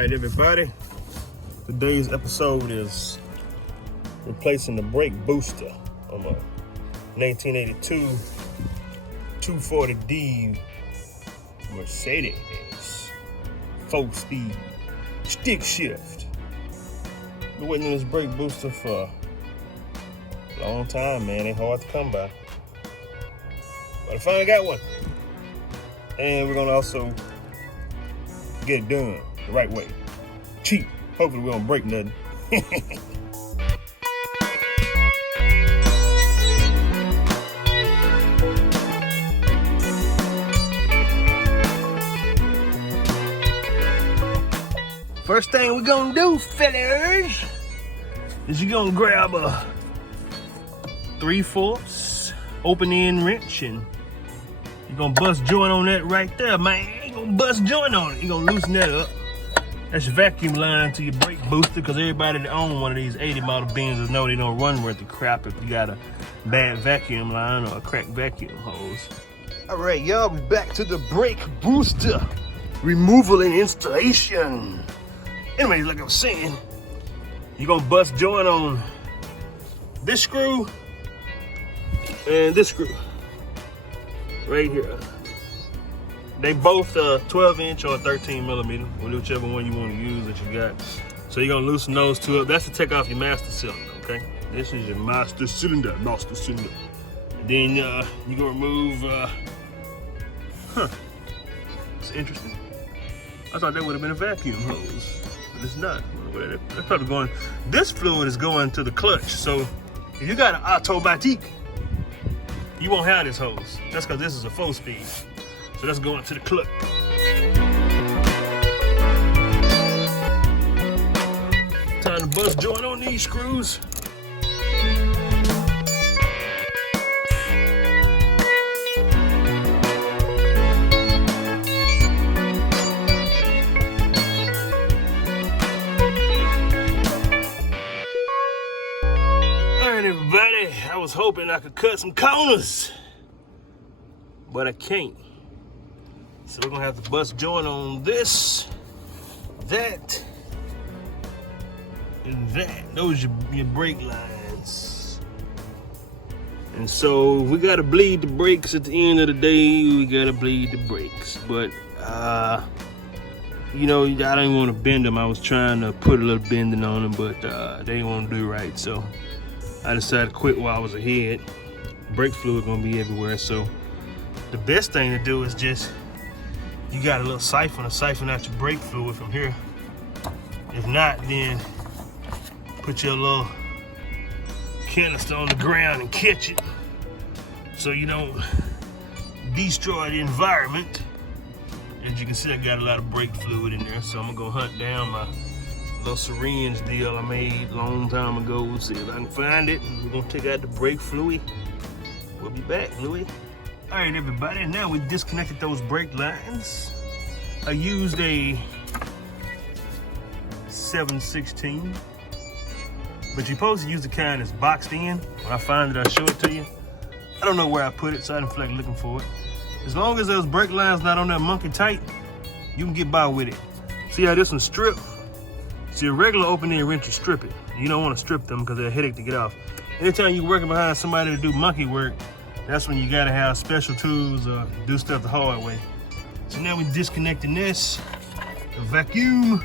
Alright everybody, today's episode is replacing the brake booster on a 1982 240D Mercedes 4-speed stick shift. Been waiting on this brake booster for a long time, man. Ain't hard to come by. But I finally got one. And we're gonna also get it done the right way. Cheap. Hopefully we don't break nothing. First thing we're gonna do, fellas, is you're gonna grab a 3/4 open end wrench and you're gonna bust joint on that right there, man. You're gonna bust joint on it. You're gonna loosen that up. That's your vacuum line to your brake booster, because everybody that own one of these 80 model Benzes know they don't run worth the crap if you got a bad vacuum line or a cracked vacuum hose. All right, y'all, we back to the brake booster removal and installation. Anyways, like I was saying, you're gonna bust joint on this screw and this screw right here. They both 12-inch or 13mm, whichever one you want to use that you got. So you're gonna loosen those two up. That's to take off your master cylinder, okay? This is your master cylinder. And then you're gonna remove, it's interesting. I thought that would have been a vacuum hose, but it's not. That's probably going, this fluid is going to the clutch. So if you got an automatic, you won't have this hose. That's because this is a 4-speed. So that's going to the clutch. Time to bust joint on these screws. All right, everybody, I was hoping I could cut some corners, but I can't. So we're gonna have to bust joint on this, that, and that. Those are your brake lines. And so we gotta bleed the brakes at the end of the day. We gotta bleed the brakes. But you know, I didn't want to bend them. I was trying to put a little bending on them, but they didn't want to do right. So I decided to quit while I was ahead. Brake fluid gonna be everywhere. So the best thing to do is just, you got a little siphon to siphon out your brake fluid from here. If not, then put your little canister on the ground and catch it so you don't destroy the environment. As you can see, I got a lot of brake fluid in there, so I'm gonna go hunt down my little syringe deal I made a long time ago. See if I can find it. We're gonna take out the brake fluid. We'll be back, Louis. All right, everybody, now we disconnected those brake lines. I used a 7/16, but you're supposed to use the kind that's boxed in. When I find it, I'll show it to you. I don't know where I put it, so I didn't feel like looking for it. As long as those brake lines not on that monkey tight, you can get by with it. See how this one's stripped? See, a regular open-end wrench will strip it. You don't want to strip them because they're a headache to get off. Anytime you're working behind somebody to do monkey work, that's when you gotta have special tools or do stuff the hard way. So now we're disconnecting this, the vacuum.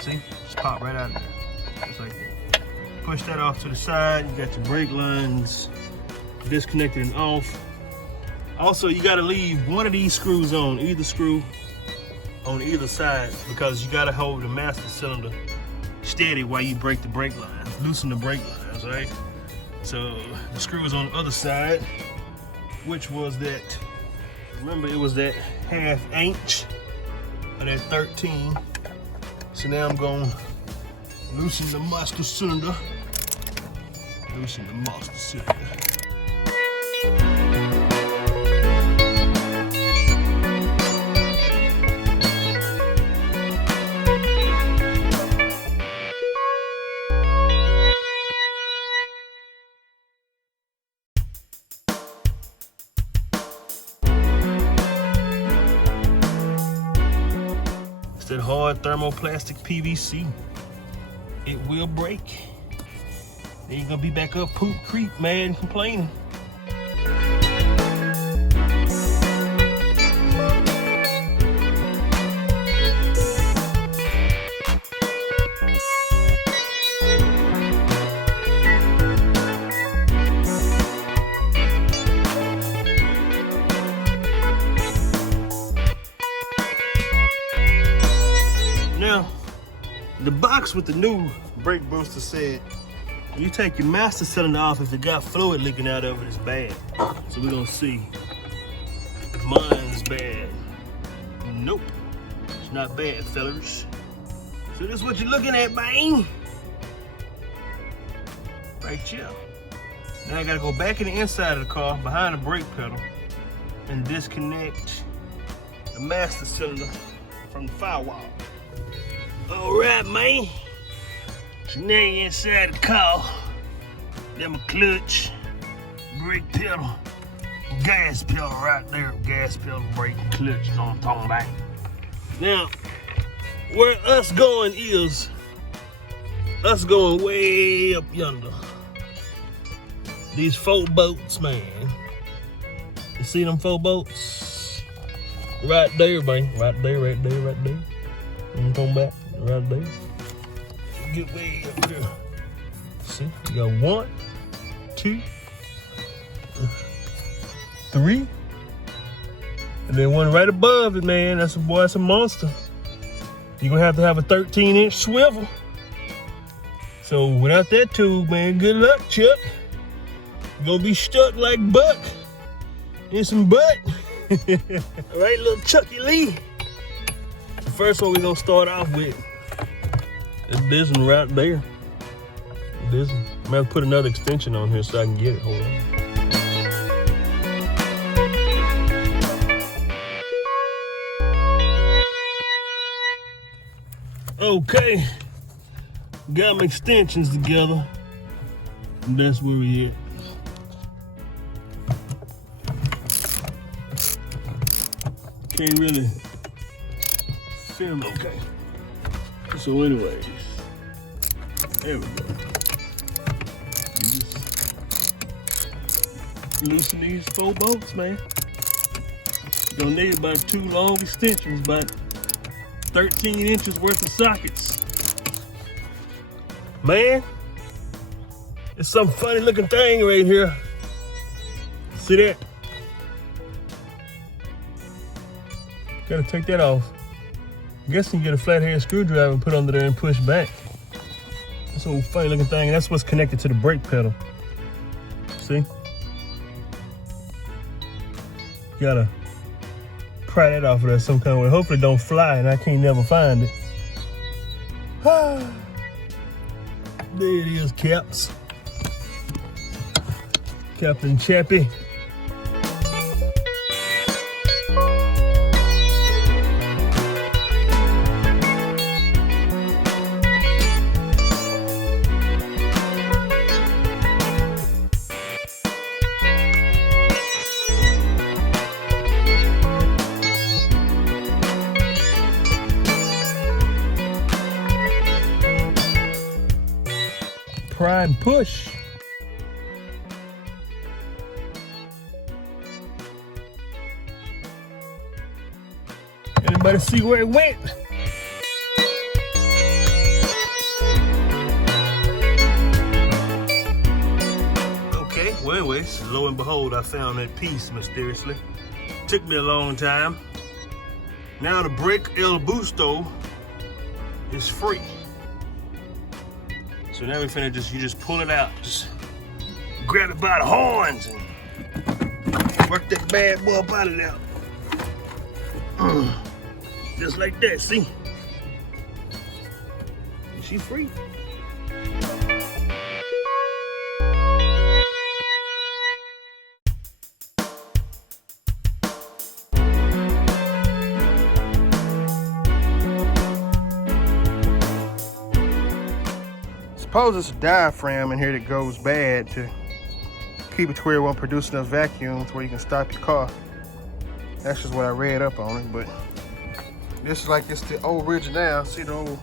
See, just pop right out of there, just like that. Push that off to the side. You got your brake lines disconnected and off. Also, you gotta leave one of these screws on, either screw on either side, because you gotta hold the master cylinder steady while you break the brake lines, loosen the brake lines, right? So the screw is on the other side, which was that, remember it was that 1/2 inch of that 13. So now I'm going to loosen the master cylinder. Loosen the master cylinder. hard thermoplastic PVC. It will break. Then you're gonna be back up poop creep, mad and complaining. Now, the box with the new brake booster said, you take your master cylinder off if it got fluid leaking out of it, it's bad. So we're gonna see if mine's bad. Nope, it's not bad, fellas. So this is what you're looking at, man. Right here. Now I gotta go back in the inside of the car, behind the brake pedal, and disconnect the master cylinder from the firewall. All right, man. So now you're inside the car. Then my clutch, brake pedal, gas pedal right there. Gas pedal, brake, clutch, you know what I'm talking about. Now, where us going is, us going way up yonder. These 4 boats, man. You see them 4 boats? Right there, man. Right there, right there, right there. I'm talking about right there. Get way up here. See, you got 1, 2, 3, and then one right above it, man. That's a boy, that's a monster. You're gonna have a 13-inch swivel. So without that tube, man, good luck, Chuck. You're gonna be stuck like Buck in some butt. All right, little Chucky Lee. The first one we're gonna start off with is this one right there. This one. I'm gonna put another extension on here so I can get it. Hold on. Okay, got my extensions together. And that's where we at. Can't really film. Okay. So anyways, there we go. You just loosen these 4 bolts, man. You're gonna need about 2 long extensions, about 13 inches worth of sockets. Man, it's some funny looking thing right here. See that? Gotta take that off. I guess you can get a flathead screwdriver and put under there and push back. That's a funny looking thing. That's what's connected to the brake pedal. See? Gotta pry that off of there some kind of way. Hopefully it don't fly and I can't never find it. There it is, Caps. Captain Chappie. Pry and push. Anybody see where it went? Okay, well anyways, lo and behold, I found that piece mysteriously. Took me a long time. Now the brake El Busto is free. So now we finna you just pull it out. Just grab it by the horns and work that bad boy up out of there. Just like that, see? She's free. Suppose it's a diaphragm in here that goes bad to keep it to where it won't produce enough vacuum to where you can stop your car. That's just what I read up on it, but This is like it's the original. See the old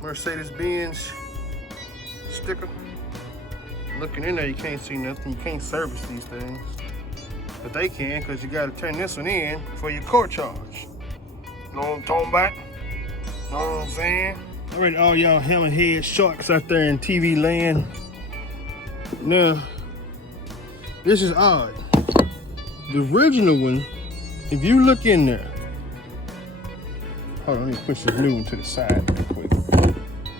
Mercedes Benz sticker? Looking in there, you can't see nothing. You can't service these things. But they can, because you got to turn this one in for your core charge. Know what I'm talking about? Know what I'm saying? All right, all y'all hammerhead sharks out there in TV land. Now, this is odd. The original one, if you look in there, hold on, let me push this new one to the side real quick.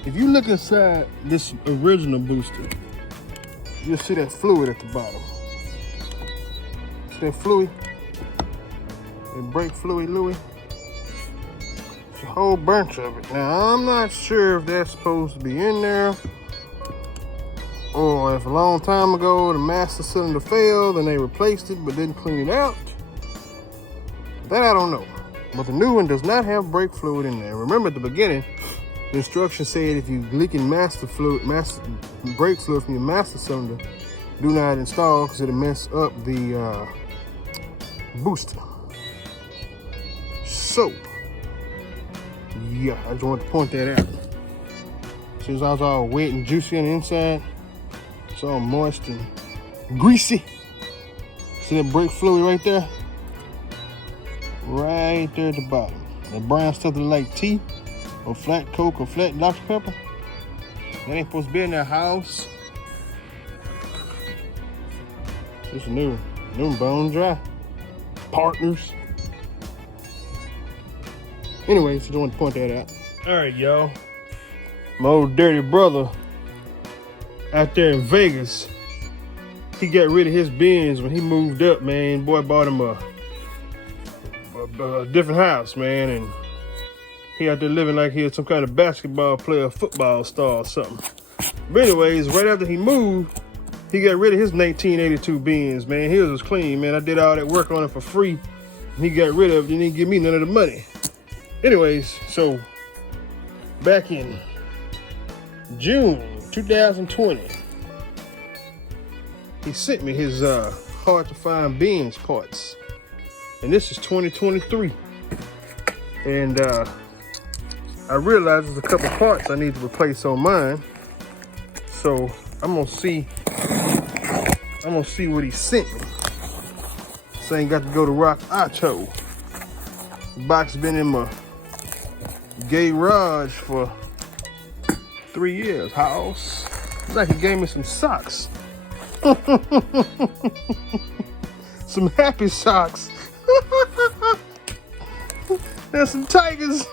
If you look inside this original booster, you'll see that fluid at the bottom. See that fluid? That brake fluid, Louis? It's a whole bunch of it. Now, I'm not sure if that's supposed to be in there, or if a long time ago the master cylinder failed and they replaced it but didn't clean it out. That I don't know. But the new one does not have brake fluid in there. Remember at the beginning, the instructions said if you leaking brake fluid from your master cylinder, do not install because it'll mess up the booster. So, yeah, I just wanted to point that out. Since I was all wet and juicy on the inside, it's all moist and greasy. See that brake fluid right there? Right there at the bottom. That brown stuff that like tea, or flat Coke, or flat Dr. Pepper. That ain't supposed to be in that house. It's new bone dry. Partners. Anyways, I just want to point that out. All right, y'all. My old dirty brother out there in Vegas, he got rid of his Benz when he moved up, man. Boy bought him a different house, man, and he out there living like he was some kind of basketball player, football star or something. But anyways, right after he moved, he got rid of his 1982 Benz, man. His was clean, man. I did all that work on it for free, and he got rid of it. He didn't give me none of the money. Anyways, so back in June 2020, he sent me his hard to find Benz parts. And this is 2023. And I realized there's a couple parts I need to replace on mine. So I'm gonna see what he sent me. So I ain't got to go to Rock Auto. The box been in my garage for 3 years. House. It's like he gave me some socks. Some happy socks. There's some tigers.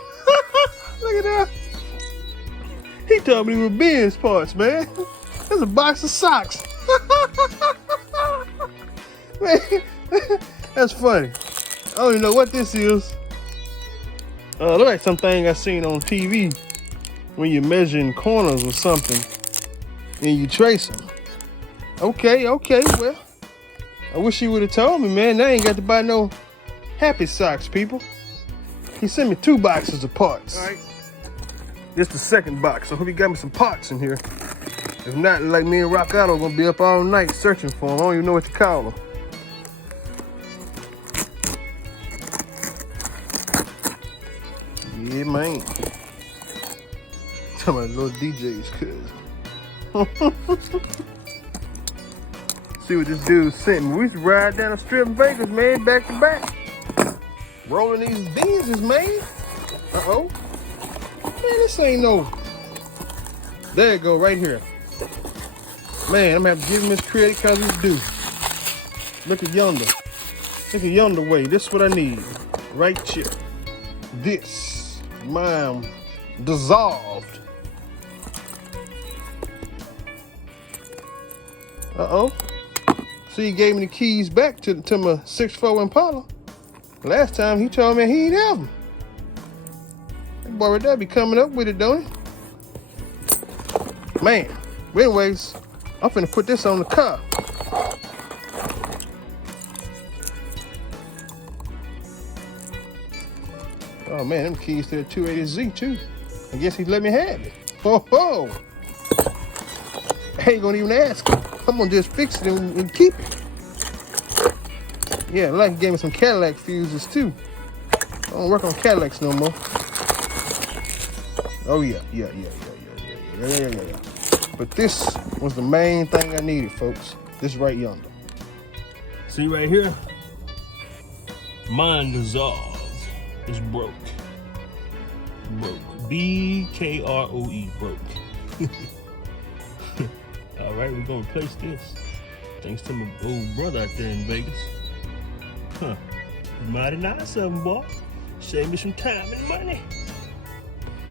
Look at that. He told me they were Benz parts, man. There's a box of socks. Man, that's funny. I don't even know what this is. Look like something I seen on TV when you're measuring corners or something and you trace them. Okay, well, I wish he would have told me, man. I ain't got to buy no happy socks, people. He sent me 2 boxes of parts. All right. This is the second box. I hope he got me some parts in here. If not, like me and Rock Auto, gonna be up all night searching for them. I don't even know what to call them. Yeah, man. Talking about little DJs, cuz. See what this dude sent me. We used to ride down the strip in Vegas, man, back to back. Rolling these Benzes, man. Uh-oh. Man, this ain't no... There you go, right here. Man, I'm gonna have to give him his credit because he's due. Look at yonder. Look at yonder way. This is what I need. Right here. This. Mine dissolved. Uh-oh. See, he gave me the keys back to my 6'4" Impala. Last time he told me he ain't have them. That boy right there be coming up with it, don't he? Man. But anyways, I'm finna put this on the car. Oh man, them keys to the 280Z too. I guess he let me have it. Oh. I ain't gonna even ask him. I'm gonna just fix it and keep it. Yeah, like he gave me some Cadillac fuses too. don't work on Cadillacs no more. Oh yeah. But this was the main thing I needed, folks. This right yonder. See right here? Mine dissolved. It's broke. B-K-R-O-E, broke. All right, we're gonna replace this. Thanks to my old brother out there in Vegas. Huh, mighty nice of him, boy. Save me some time and money.